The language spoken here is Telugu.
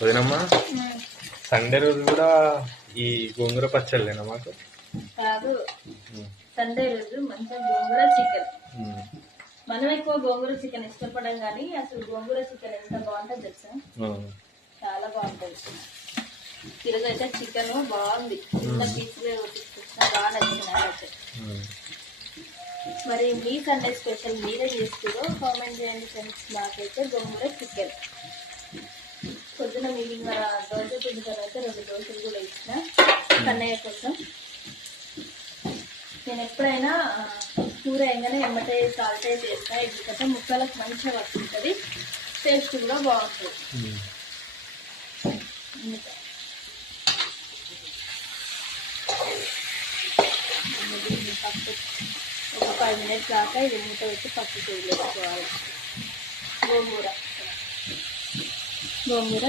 వదినమ్మా సండే రోజు కూడా ఈ గోంగూర పచ్చళ్ళేనా మాకు? కాదు, సండే రోజు మంచిగా గోంగూర చికెన్. మనం ఎక్కువ గోంగూర చికెన్ ఇష్టపడం కానీ అసలు గోంగూర చికెన్ ఎంత బాగుంటుంది తెలుసా? చాలా బాగుంటుంది. ఈరోజు అయితే చికెన్ బాగుంది, చిన్న పీసులే తీసుకొచ్చిన, బాగా నచ్చింది. మరి మీ సండే స్పెషల్ మీరే చేస్తారో కామెంట్ చేయండి ఫ్రెండ్స్. నాకైతే గోంగూర చికెన్. పొద్దున మిగిలిన దోశ పిండి తర్వాత 2 దోశలు కూడా ఇచ్చిన కన్నయ్య కోసం. నేను ఎప్పుడైనా కూర వేయగానే ఎమ్మటే సాల్ట్ అయితే వేస్తాను, ఎందుకంటే ముక్కలకు మంచిగా పట్టుకుంటుంది, టేస్ట్ కూడా బాగుంటుంది. పప్పు ఒక 5 మినిట్స్ దాకా ఇది మూత పెట్టి పప్పు వేసుకోవాలి. గోంగూర